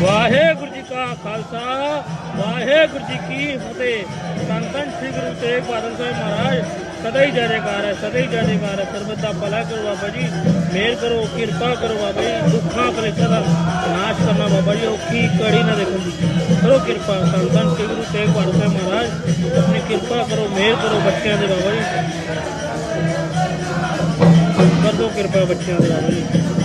ਵਾਹਿਗੁਰੂ ਜੀ ਕਾ ਖਾਲਸਾ, ਵਾਹਿਗੁਰੂ ਜੀ ਕੀ ਫਤਿਹ। ਸੰਤਨ ਸ੍ਰੀ ਗੁਰੂ ਤੇਗ ਬਹਾਦਰ ਸਾਹਿਬ ਮਹਾਰਾਜ, ਸਦਾ ਹੀ ਜੈਕਾਰ ਹੈ, ਸਦਾ ਹੀ ਜੈਕਾਰ ਹੈ। ਸਰਬਤ ਦਾ ਭਲਾ ਕਰੋ ਬਾਬਾ ਜੀ, ਮਿਹਰ ਕਰੋ, ਕਿਰਪਾ ਕਰੋ ਬਾਬਾ ਜੀ, ਦੁੱਖਾਂ, ਕਲੇਸ਼ਾਂ ਦਾ ਨਾਸ਼ ਕਰਨਾ ਬਾਬਾ ਜੀ ਔਖੀ ਕੜੀ ਨਾ ਦੇਖੋ ਜੀ। ਕਰੋ ਕਿਰਪਾ, ਧੰਨ ਸ੍ਰੀ ਗੁਰੂ ਤੇਗ ਬਹਾਦਰ ਸਾਹਿਬ ਮਹਾਰਾਜ, ਆਪਣੀ ਕਿਰਪਾ ਕਰੋ, ਮਿਹਰ ਕਰੋ ਬੱਚਿਆਂ ਦੇ ਬਾਬਾ ਜੀ। ਕਰੋ ਕਿਰਪਾ ਬੱਚਿਆਂ ਦੇ ਬਾਬਾ ਜੀ।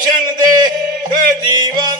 ਦਰਸ਼ਨ ਦੇਖ ਜੀਵਾ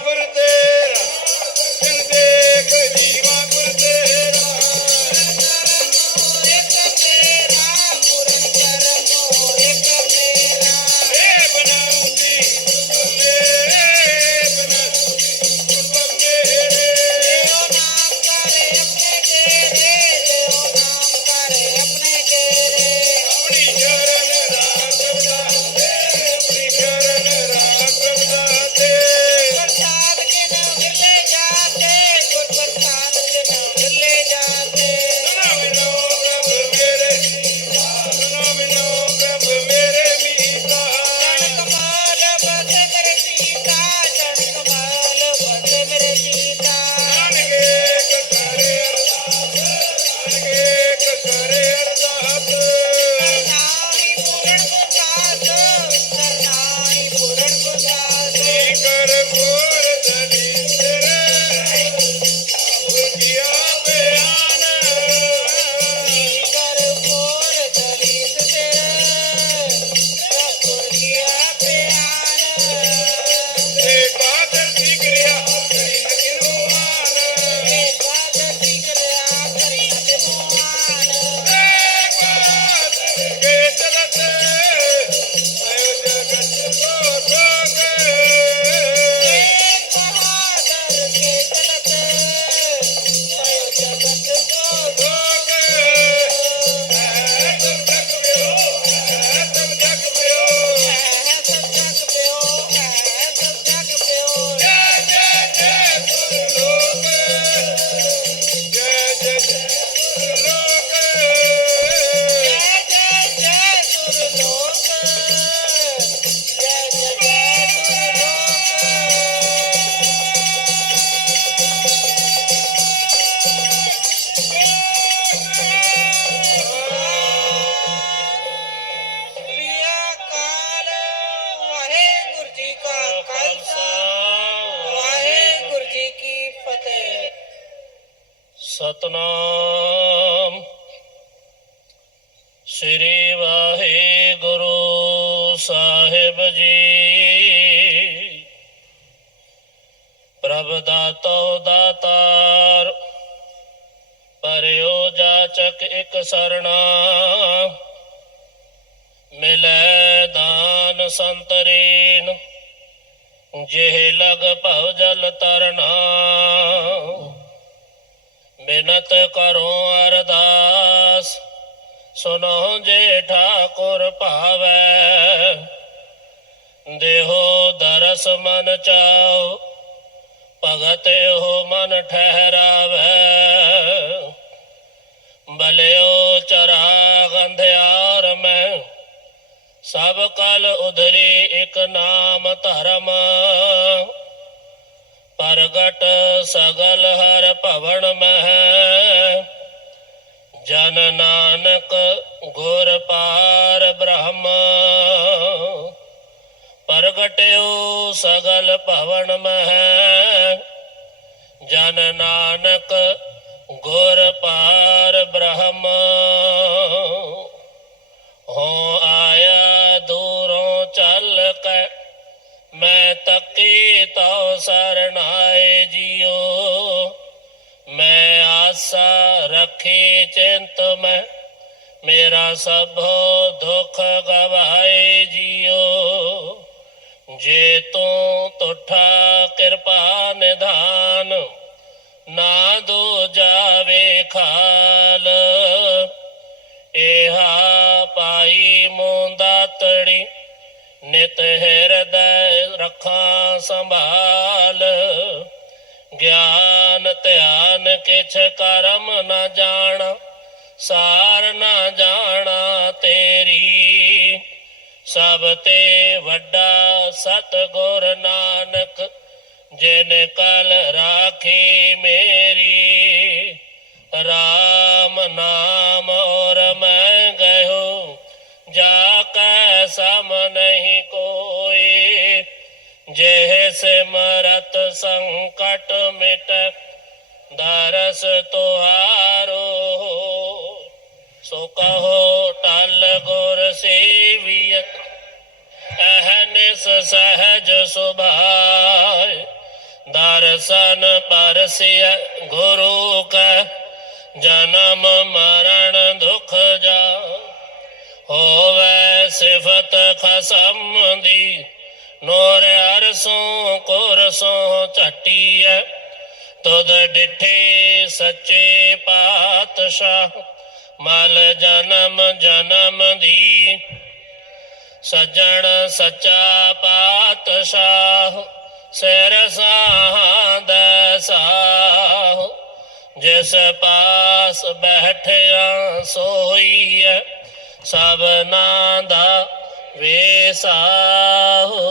ਸਾਹਿਬ ਜੀ। ਪ੍ਰਭ ਦਾਤੋ ਦਾਤਾਰ, ਪਰਿਓ ਜਾਚਕ ਇਕ ਸਰਣਾ। ਮਿਲੈ ਦਾਨ ਸੰਤਰੀਨ ਜਿਹ ਲਗ ਭਵ ਜਲ ਤਰਨਾ। ਮਿਨਤ ਕਰੋ ਅਰਦਾਸ ਸੁਨੋ ਜੇ ਠਾਕੁਰ ਭਾਵੈ। ਦੇਹੋ ਦਰਸ ਮਨ ਚਾਉ ਭਗਤ ਹੋ ਮਨ ਠਹਿਰਾਵੈ। ਬਲਿਓ ਚਰਾ ਗੰਧਿਆਰ ਮੈਂ, ਸਭ ਕਲ ਉਧਰੀ ਇੱਕ ਨਾਮ ਧਰਮ। ਪ੍ਰਗਟ ਸਗਲ ਹਰ ਭਵਨ ਮਹਿ ਜਨ ਨਾਨਕ ਗੁਰ ਪਾਰ ਬ੍ਰਹਮ। ਪ੍ਰਗਟਿਓ ਸਗਲ ਭਵਨ ਮਹਿ ਜਨ ਨਾਨਕ ਗੁਰ ਪਾਰ ਬ੍ਰਹਮ ਹੋ ਆਇਆ ਦੂਰੋਂ ਚੱਲ ਕੇ ਮੈਂ ਤੱਕੀ ਤਉ ਸਰਣਾਏ ਜਿਉ ਮੈਂ ਆਸਾ ਰੱਖੀ ਚਿੰਤ ਮੈਂ ਮੇਰਾ ਸਭੋ ਦੁੱਖ ਗਵਾਏ ਜਿਉ ਜੇ ਤੂੰ ਤੁਠਾ ਕਿਰਪਾ ਨਿਧਾਨ ਨਾ ਦੋ ਜਾਵੇ ਖਾਲ ਇਹਾ ਪਾਈ ਮੋਂਦਾ ਤੜੀ, ਨਿਤ ਹਿਰਦੈ ਰੱਖਾਂ ਸੰਭਾਲ। ਗਿਆਨ ਧਿਆਨ ਕਿਛ ਕਰਮ ਨ ਜਾਣ, ਸਾਰ ਨਾ ਜਾਣਾ ਤੇ ਸਭ ਤੇ ਵੱਡਾ ਸਤਗੁਰ ਨਾਨਕ, ਜਿਨ ਕਲ ਰਾਖੀ ਮੇਰੀ। RAM ਨਾਮ ਔਰ ਮੈਂ ਗਇਓ ਜਾ ਕੈ ਸਮ ਨਹੀਂ ਕੋਈ। ਜਿਹ ਸਿਮਰਤ ਸੰਕਟ ਮਿਟ, ਦਰਸ ਤੁਹਾਰੋ। ਸੋ ਕਹੋ ਟਲ ਗੁਰ ਸੇਵੀਐ ਅਹਨਿਸ ਸਹਜ ਸੁਭਾਇ। ਦਰਸ਼ਨ ਪਰਸਿਐ ਗੁਰੂ ਕੈ, ਜਨਮ ਮਰਨ ਦੁਖ ਜਾ ਹੋਵੇ ਸਿਫਤ ਖਸਮ ਦੀ, ਨੂਰ ਅਰਸੋਂ ਕੁਰਸੋਂ ਝਟੀਐ। ਤੁਧ ਡਿਠੇ ਸੱਚੇ ਪਾਤਸ਼ਾਹ ਮਲ ਜਨਮ ਜਨਮ ਦੀ। ਸੱਜਣ ਸੱਚਾ ਪਾਤਸ਼ਾਹ, ਸਿਰ ਸਾਹਦ ਸਾਹ। ਜਿਸ ਪਾਸ ਬੈਠਿਆ ਸੋਈਐ ਸਭਨਾ ਦਾ ਵੇਸਾਹੋ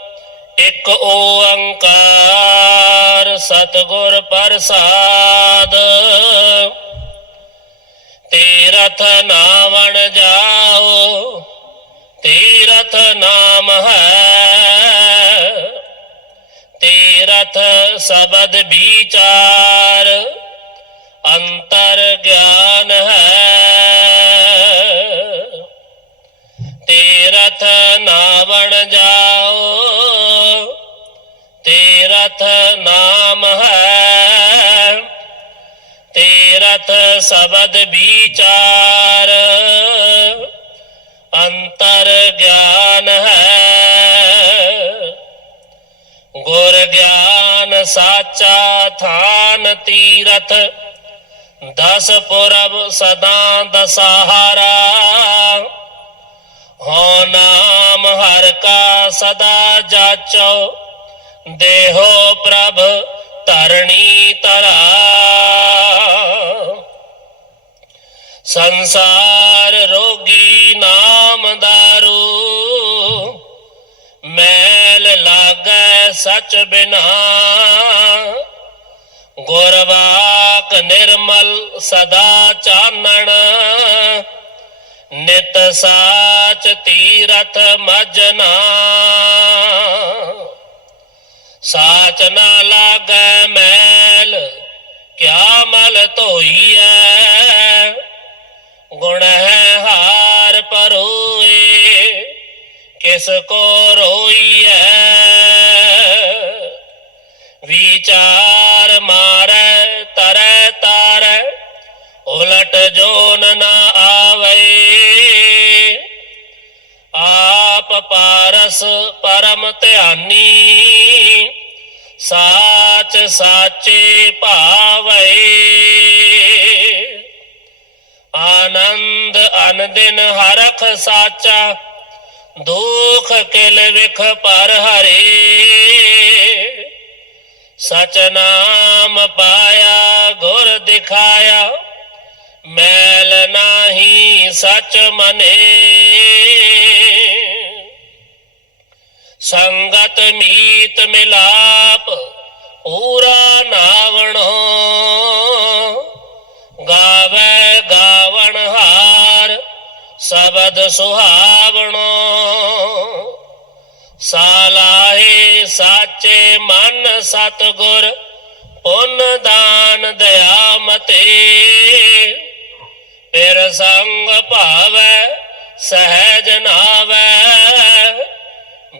ਇੱਕ ਓੰਕਾਰ ਸਤਿਗੁਰ ਪ੍ਰਸਾਦ। ਤੀਰਥ ਨਾਵਣ ਜਾਓ, ਤੀਰਥ ਨਾਮ ਹੈ। ਤੀਰਥ ਸ਼ਬਦ ਵਿਚਾਰ ਅੰਤਰ ਗਿਆਨ ਹੈ। ਤੀਰਥ ਨਾਵਣ ਜਾਓ ਤੀਰਥ ਨਾਮ ਹੈ। ਤੀਰਥ ਸ਼ਬਦ ਵਿਚਾਰ। ਅੰਤਰ ਗਿਆਨ ਹੈ। ਗੁਰ ਗਿਆਨ ਸਾਚਾ ਥਾਨ ਤੀਰਥ। ਦਸ ਪੁਰਬ ਸਦਾ ਦਸਹਾਰਾ। ਹੋ ਨਾਮ ਹਰ ਕਾ ਸਦਾ ਜਾਚੋ। ਦੇਹੋ ਪ੍ਰਭ ਧਰਣੀ ਤਰਾ ਸੰਸਾਰ ਰੋਗੀ ਨਾਮ ਦਾਰੂ। ਮੈਲ ਲਾਗੈ ਸਚ ਬਿਨਾ। ਗੁਰਵਾਕ ਨਿਰਮਲ ਸਦਾ ਚਾਨਣ। ਨਿਤ ਸਾਚ ਤੀਰਥ ਮਜਨਾ। ਸਾਚ ਨਾ ਲਾਗੈ ਮੈਲ ਕਿਆ ਮਲ ਧੋਈਐ ਗੁਣ ਹੈ ਹਾਰ ਪਰੋਏ ਕਿਸ ਕੋ ਰੋਈਐ ਵਿਚਾਰ ਮਾਰੈ ਤਰੈ ਤਾਰੈ ਉਲਟ ਜੋਨ ਨਾ ਆਪ ਪਾਰਸ, ਪਰਮ ਧਿਆਨੀ। ਸਾਚ ਸਾਚੇ ਭਾਵੇ। ਆਨੰਦ ਅਨਦਿਨ ਹਰਖ ਸਾਚਾ, ਦੁਖ ਕਿਲ ਵਿਖ ਪਰ ਹਰੇ। ਸਚ ਨਾਮ ਪਾਇਆ, ਗੁਰ ਦਿਖਾਇਆ, ਮੈਲ ਨਾਹੀ ਸਚ ਮਨੇ। ਸੰਗਤ ਮੀਤ ਮਿਲਾਪ ਪੂਰਾ ਨਾਵਣੋ। ਗਾਵੇ ਗਾਵਣ ਹਾਰ ਸ਼ਬਦ ਸੁਹਾਵਣੋ। ਸਾਲਾਹੇ ਸਾਚੇ ਮਨ ਸਤਗੁਰ, ਪੁੰਨ ਦਾਨ ਦਇਆ ਮਤੇ। ਫਿਰ ਸੰਗ ਭਾਵੈ, ਸਹਿਜ ਨਾਵੈ।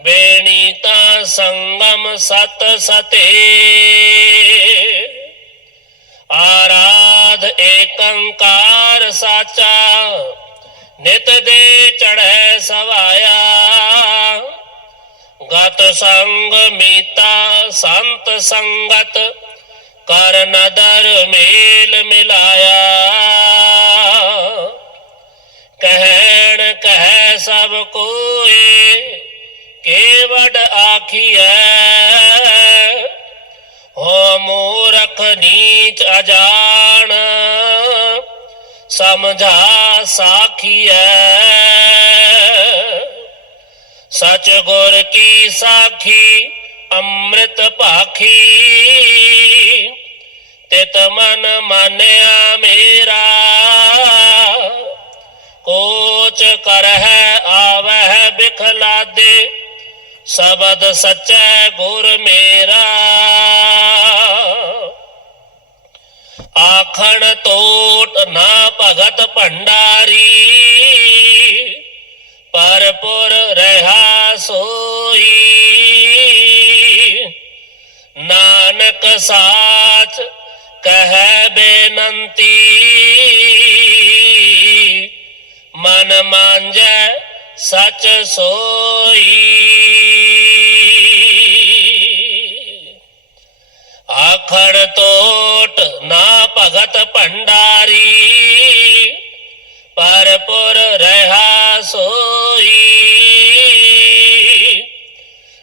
ਬੇਣੀ ਤਾਂ ਸੰਗਮ ਸਤ ਸਤੇ ਆਰਾਧ ਏਕੰਕਾਰ ਸਾਚਾ ਨਿਤ ਦੇ ਚੜ੍ਹੈ ਸਵਾਇਆ ਗਤ ਸੰਗ ਮੀਤਾ ਸੰਤ ਸੰਗਤ ਕਰ ਨਦਰ ਮੇਲ ਮਿਲਾਇਆ ਕਹਿਣ ਕਹਿ ਸਭ ਕੋਏ ਕੇ ਵਡ ਆਖੀਐ, ਹੋ ਮੂਰਖ ਨੀਚ ਅਜਾਣ, ਸਮਝਾ ਸਾਖੀਐ। ਸਚ ਗੁਰ ਕੀ ਸਾਖੀ, ਅੰਮ੍ਰਿਤ ਭਾਖੀ। ਤਿਤ ਮਨ ਮਾਨਿਆ ਮੇਰਾ, ਕੋਚ ਕਰਹਿ ਆਵਹਿ ਬਿਖਲਾਦੇ। ਸਬਦ ਸਚੈ ਗੁਰ ਮੇਰਾ। ਆਖਣ ਤੋਟ ਨਾ ਭਗਤ ਭੰਡਾਰੀ ਪਰਪੁਰ ਰਹਾ ਸੋਈ। ਨਾਨਕ ਸਾਚ ਕਹੈ ਬੇਨੰਤੀ, ਮਨ ਮਾਂਜੈ ਸਚ ਸੋਈ। ਆਖਣ ਟੋਟ ਨਾ ਭਗਤ ਭੰਡਾਰੀ। ਪਰਪੁਰ ਰਹਾ ਸੋਈ।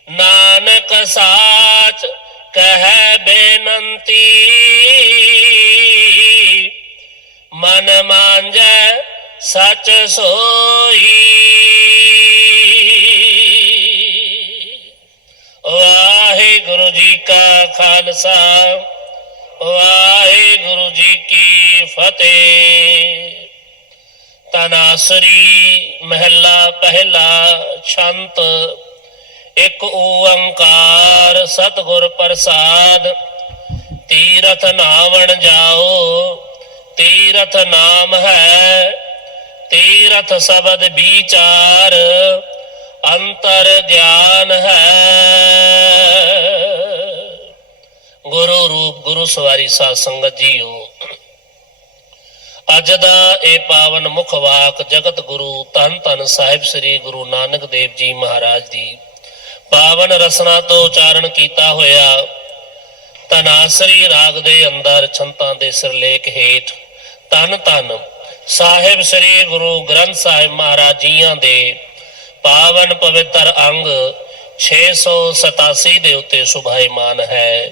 ਨਾਨਕ ਸਾਚ ਕਹੈ ਬੇਨੰਤੀ। ਮਨ ਮਾਂਜੈ ਸਚ ਸੋਈ। ਜੀ ਖਾਲਸਾ, ਵਾਹਿਗੁਰੂ ਜੀ ਕੀ ਫਤਿਹ। ਤਨਾਸਰੀ ਮਹਿਲਾ ਪਹਿਲਾ ਛੰਤ, ਇੱਕ ਓੰਕਾਰ ਸਤਿਗੁਰ ਪ੍ਰਸਾਦ। ਤੀਰਥ ਨਾਵਣ ਜਾਓ, ਤੀਰਥ ਨਾਮ ਹੈ, ਤੀਰਥ ਸ਼ਬਦ ਵਿਚਾਰ, ਅੰਤਰ ਗਿਆਨ ਹੈ। ਗੁਰੂ ਸਵਾਰੀ ਸਾਧ ਸੰਗਤ ਜੀਓ। ਅੱਜ ਦਾ ਇਹ ਪਾਵਨ ਮੁਖ ਵਾਕ ਜਗਤ ਗੁਰੂ ਧੰਨ ਧੰਨ ਸਾਹਿਬ ਸ੍ਰੀ ਗੁਰੂ ਨਾਨਕ ਦੇਵ ਜੀ ਮਹਾਰਾਜ ਦੀ। ਪਾਵਨ ਰਸਨਾ ਤੋਂ ਉਚਾਰਨ ਕੀਤਾ ਹੋਇਆ ਤਨਾਸਰੀ ਰਾਗ ਦੇ ਅੰਦਰ ਛੰਤਾਂ ਦੇ ਸਿਰਲੇਖ ਹੇਠ ਧੰਨ ਧੰਨ ਸਾਹਿਬ ਸ੍ਰੀ ਗੁਰੂ ਗ੍ਰੰਥ ਸਾਹਿਬ ਮਹਾਰਾਜ ਜੀਆਂ ਦੇ ਪਾਵਨ ਪਵਿੱਤਰ ਅੰਗ 687 ਦੇ ਉੱਤੇ ਸੁਭਾਈਮਾਨ ਹੈ।